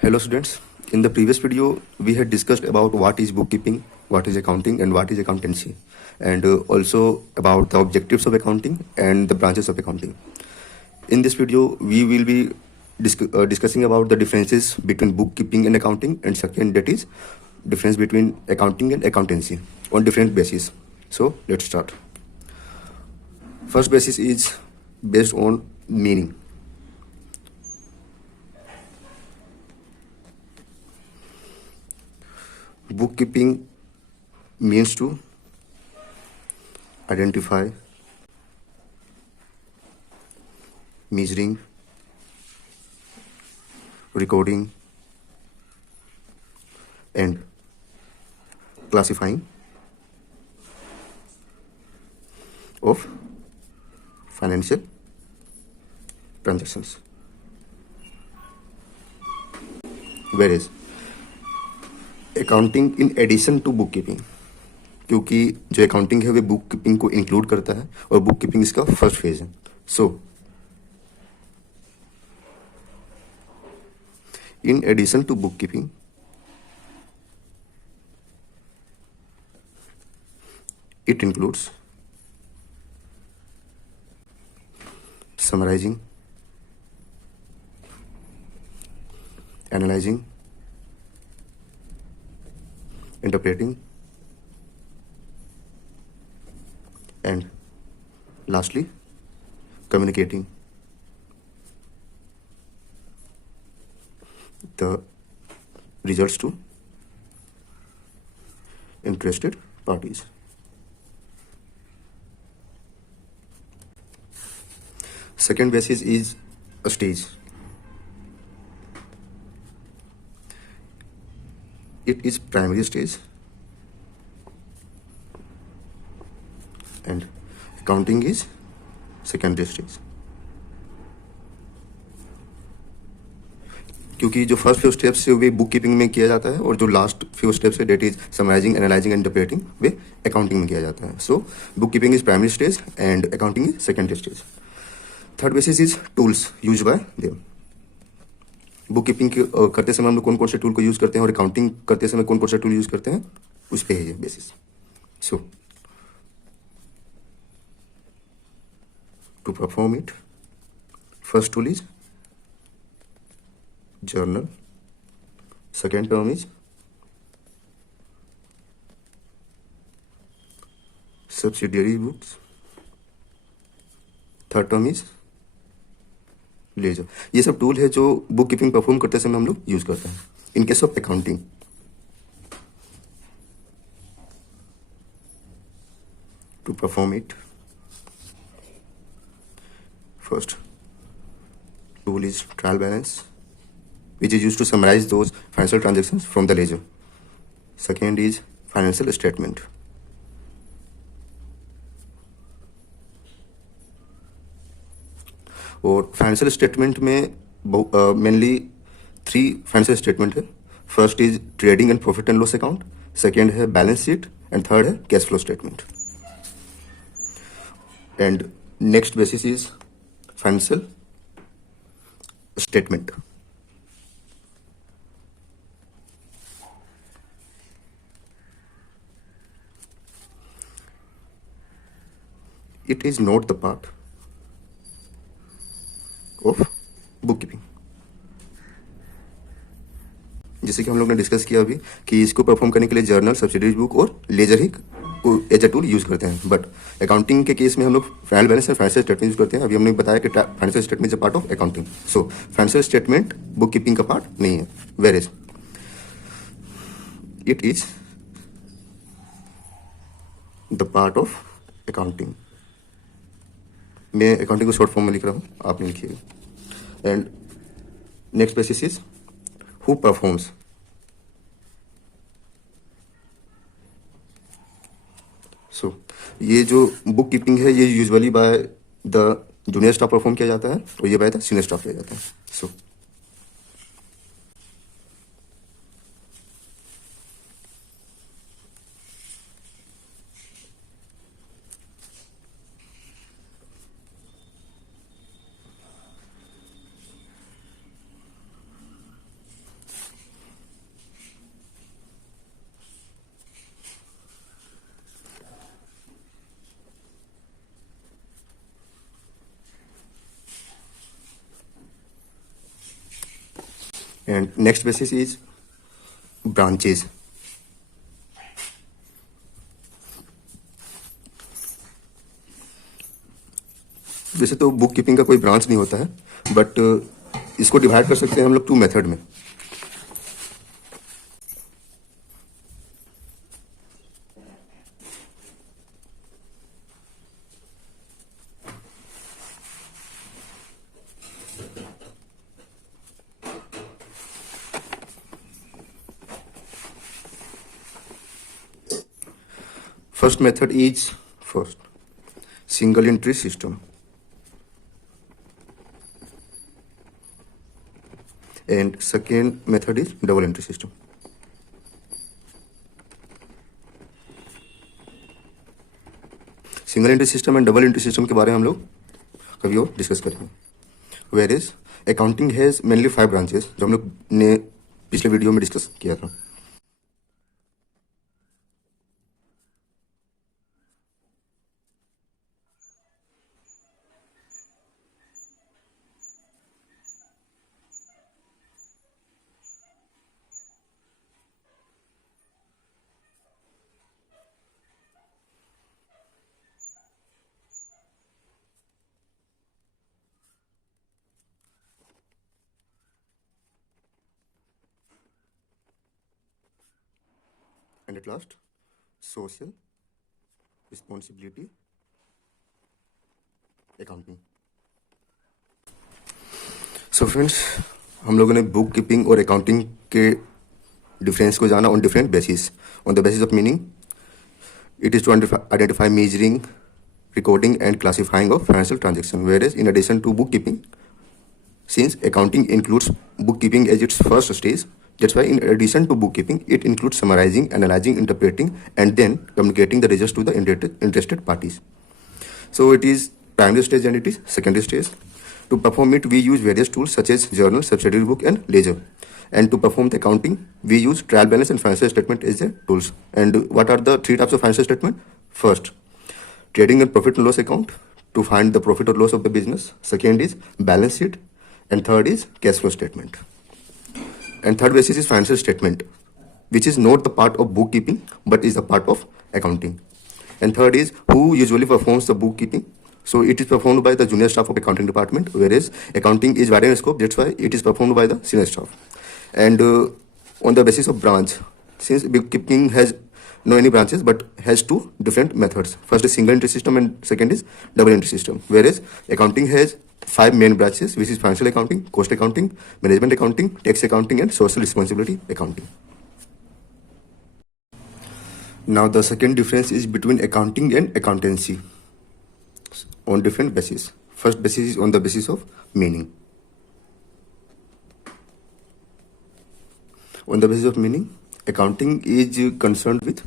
Hello students, in the previous video we had discussed about what is bookkeeping, what is accounting and what is accountancy, and also about the objectives of accounting and the branches of accounting. In this video we will be discussing about the differences between bookkeeping and accounting, and second, that is difference between accounting and accountancy on different bases. So let's start. First basis is based on meaning. Bookkeeping means to identify, measuring, recording, and classifying of financial transactions. Whereas accounting in addition to book keeping, क्योंकि जो accounting है वो book keeping को include करता है और bookkeeping इसका first phase है. So in addition to book keeping it includes summarizing, analyzing, interpreting, and lastly communicating the results to interested parties. Second basis is a stage. It is primary stage and accounting is secondary stage. क्योंकि जो first few steps है वे book keeping में किया जाता है और जो last few steps है that is summarising, analysing and interpreting वे अकाउंटिंग में किया जाता है. So book keeping is primary stage and accounting is secondary stage. Third basis is tools use by them. Book keeping करते समय हम लोग कौन कौन से टूल को यूज करते हैं और अकाउंटिंग करते समय कौन कौन से टूल यूज करते हैं, उस पे है ये basis. So to perform it, first tool is journal, second term is subsidiary books, third term is ledger. ये सब टूल है जो बुक कीपिंग परफॉर्म करते समय हम लोग यूज करते हैं. In case of accounting, to perform it, first tool is trial balance, which is used to summarize those financial transactions from the ledger. Second is financial statement. और financial statement में mainly 3 financial statement है. First is trading and profit and loss account, second है balance sheet and third है cash flow statement. And next basis is financial statement. It is not the part of bookkeeping. जैसे कि हम लोग ने discuss किया अभी कि इसको परफॉर्म करने के लिए जर्नल, सब्सिडरी बुक और लेजर ही एज अ टूल यूज करते हैं. बट अकाउंटिंग के केस में हम लोग ट्रायल बैलेंस और फाइनेंशियल स्टेटमेंट यूज करते हैं. अभी हमने बताया कि financial statement is a part of accounting. So financial statement book keeping का पार्ट नहीं है, where is it is the part of accounting. मैं अकाउंटिंग को शॉर्ट फॉर्म में लिख रहा हूँ, आपने लिखिएगा. And next basis is who performs. So ये जो बुक कीपिंग है ये usually by the junior staff perform किया जाता है और ये बाय द सीनियर स्टाफ किया जाता है. सो And next basis is branches. वैसे तो बुक कीपिंग का कोई ब्रांच नहीं होता है, बट इसको डिवाइड कर सकते हैं हम लोग 2 मेथड में. First method is single entry system, and second method is double entry system. Single entry system and double entry system के बारे में हम लोग कभी और डिस्कस करेंगे. Where is accounting has mainly 5 branches, जो हम लोग ने पिछले वीडियो में डिस्कस किया था. And at last, social responsibility accounting. So friends, हम लोगों ने बुक कीपिंग और अकाउंटिंग के डिफरेंस को जाना on different basis. On the basis of meaning, it is to identify measuring, recording and classifying of financial transaction. Whereas in addition to bookkeeping, since accounting includes bookkeeping as its first stage, that's why in addition to bookkeeping, it includes summarizing, analyzing, interpreting and then communicating the results to the interested parties. So it is primary stage and it is secondary stage. To perform it, we use various tools such as journal, subsidiary book and ledger. And to perform the accounting, we use trial balance and financial statement as the tools. And what are the 3 types of financial statement? First, trading and profit and loss account to find the profit or loss of the business. Second is balance sheet. And third is cash flow statement. And third basis is financial statement, which is not the part of bookkeeping, but is the part of accounting. And third is who usually performs the bookkeeping. So it is performed by the junior staff of accounting department, whereas accounting is varied in scope. That's why it is performed by the senior staff. And on the basis of branch, since bookkeeping has no any branches but has 2 different methods. First is single entry system and second is double entry system. Whereas accounting has 5 main branches, which is financial accounting, cost accounting, management accounting, tax accounting and social responsibility accounting. Now the second difference is between accounting and accountancy on different bases. First basis is on the basis of meaning. On the basis of meaning, accounting is concerned with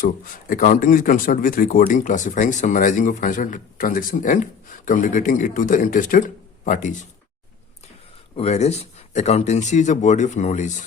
So, accounting is concerned with recording, classifying, summarizing of financial transaction and communicating it to the interested parties. Whereas accountancy is a body of knowledge.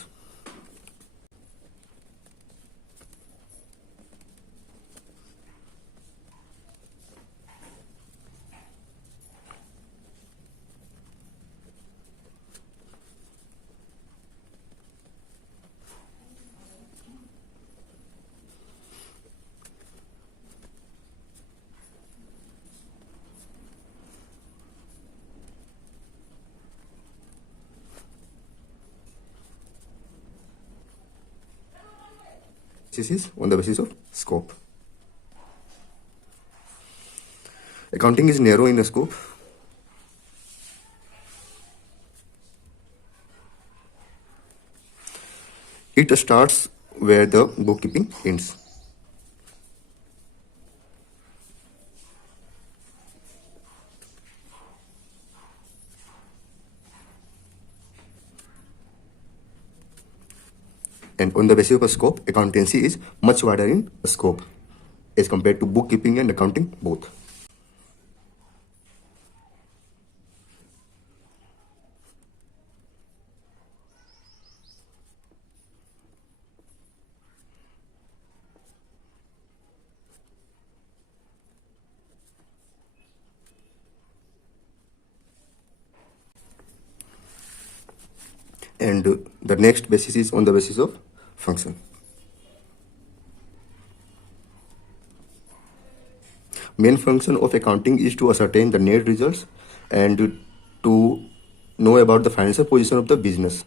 This is on the basis of scope. Accounting is narrow in scope. It starts where the bookkeeping ends. And on the basis of a scope, accountancy is much wider in scope as compared to bookkeeping and accounting both. And the next basis is on the basis of function. Main function of accounting is to ascertain the net results and to know about the financial position of the business.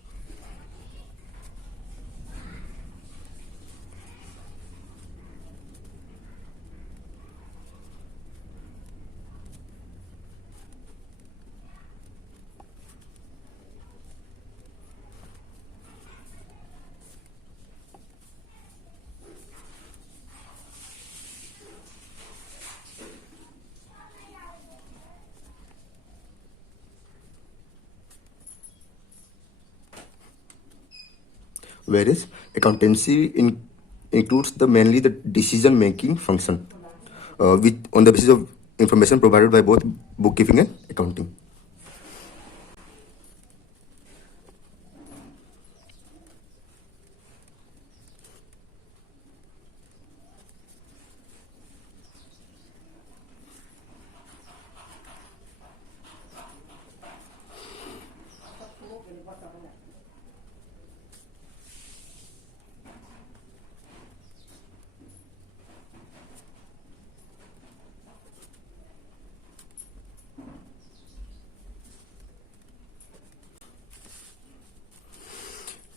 Whereas accountancy includes mainly the decision making function, which on the basis of information provided by both bookkeeping and accounting.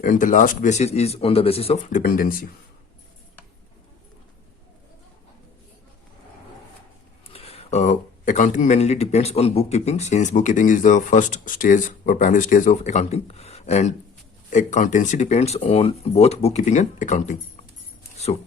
And the last basis is on the basis of dependency. Accounting mainly depends on bookkeeping, since bookkeeping is the first stage or primary stage of accounting, and accountancy depends on both bookkeeping and accounting. So,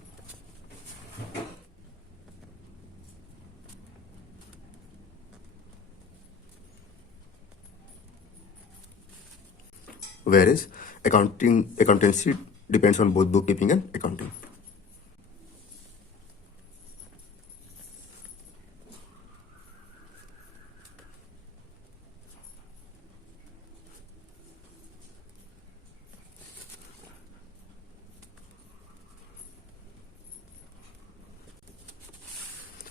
whereas accountancy depends on both bookkeeping and accounting.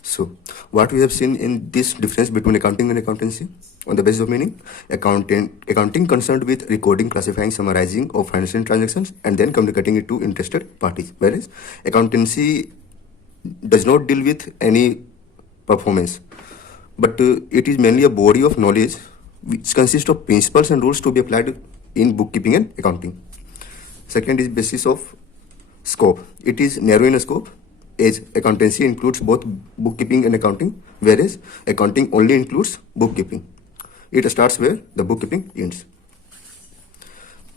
So, what we have seen in this difference between accounting and accountancy on the basis of meaning, accounting concerned with recording, classifying, summarizing of financial transactions and then communicating it to interested parties, whereas accountancy does not deal with any performance, but it is mainly a body of knowledge which consists of principles and rules to be applied in bookkeeping and accounting. Second is basis of scope. It is narrow in scope, as accountancy includes both bookkeeping and accounting, whereas accounting only includes bookkeeping. It starts where the bookkeeping ends.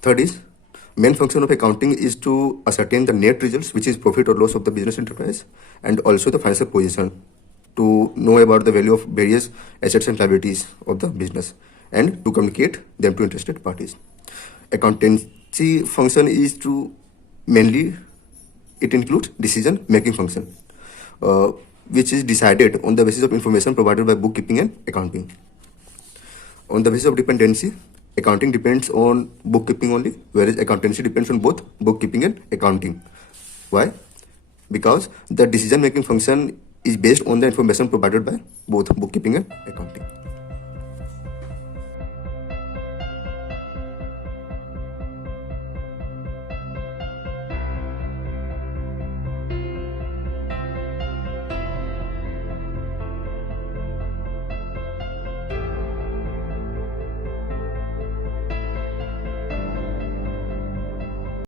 Third is, main function of accounting is to ascertain the net results, which is profit or loss of the business enterprise, and also the financial position, to know about the value of various assets and liabilities of the business, and to communicate them to interested parties. Accountancy function is to mainly, it includes decision making function, which is decided on the basis of information provided by bookkeeping and accounting. On the basis of dependency, accounting depends on bookkeeping only, whereas accountancy depends on both bookkeeping and accounting. Why? Because the decision making function is based on the information provided by both bookkeeping and accounting.